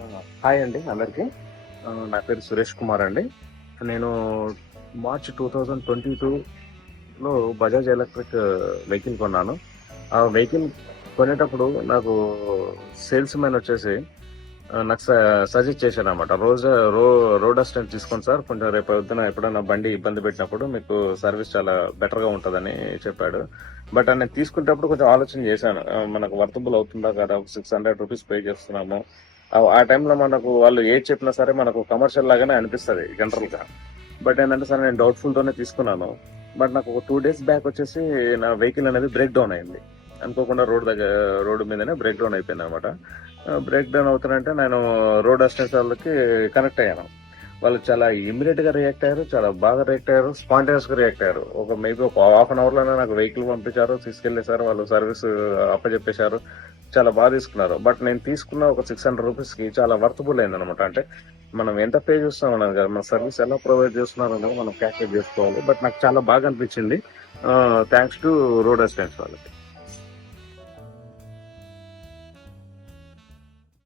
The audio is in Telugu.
ఆ, హాయ్ అండి అందరికి. నా పేరు సురేష్ కుమార్ అండి. నేను మార్చ్ 2022లో బజాజ్ ఎలక్ట్రిక్ వెహికల్ కొన్నాను. ఆ వెహికల్ కొనేటప్పుడు నాకు సేల్స్ మ్యాన్ వచ్చేసి నాకు సజెస్ట్ చేశాను అనమాట. రోడ్ అసిస్టెంట్ తీసుకోండి సార్, కొంచెం రేపు పొద్దున ఎప్పుడైనా బండి ఇబ్బంది పెట్టినప్పుడు మీకు సర్వీస్ చాలా బెటర్ గా ఉంటుందని చెప్పాడు. బట్ నేను తీసుకునేటప్పుడు కొంచెం ఆలోచన చేశాను, మనకు వర్తబుల్ అవుతుందా కదా, ₹600 పే చేస్తున్నాము. ఆ టైంలో మనకు వాళ్ళు ఏది చెప్పినా సరే మనకు కమర్షియల్ లాగానే అనిపిస్తుంది జనరల్ గా. బట్ ఏంటంటే సార్ నేను డౌట్ఫుల్ తోనే తీసుకున్నాను. బట్ నాకు ఒక 2 days బ్యాక్ వచ్చేసి నా వెహికల్ అనేది బ్రేక్ డౌన్ అయింది. అనుకోకుండా రోడ్డు మీదనే బ్రేక్ డౌన్ అయిపోయింది అనమాట. బ్రేక్ డౌన్ అవుతానంటే నేను రోడ్ అసిస్టెన్స్ వాళ్ళకి కనెక్ట్ అయ్యాను. వాళ్ళు చాలా ఇమీడియట్ గా రియాక్ట్ అయ్యారు, చాలా బాగా రియాక్ట్ అయ్యారు, స్పాంటేనియస్ గా రియాక్ట్ అయ్యారు. మేబీ ఒక హాఫ్ అన్ అవర్ లోనే నాకు వెహికల్ పంపించారు, తీసుకెళ్లేసారు, వాళ్ళు సర్వీస్ అప్పచెప్పేశారు. చాలా బాగా తీసుకున్నారు. బట్ నేను తీసుకున్న ఒక ₹600 కి చాలా వర్తబుల్ అయింది అనమాట. అంటే మనం ఎంత పే చేస్తున్నాం అన్నది కదా, మన సర్వీస్ ఎలా ప్రొవైడ్ చేస్తున్నారు అనేది మనం క్యాల్కులేట్ చేసుకోవాలి. బట్ నాకు చాలా బాగా అనిపించింది, థ్యాంక్స్ టు రోడ్ అసిస్టెన్స్ వాళ్ళకి.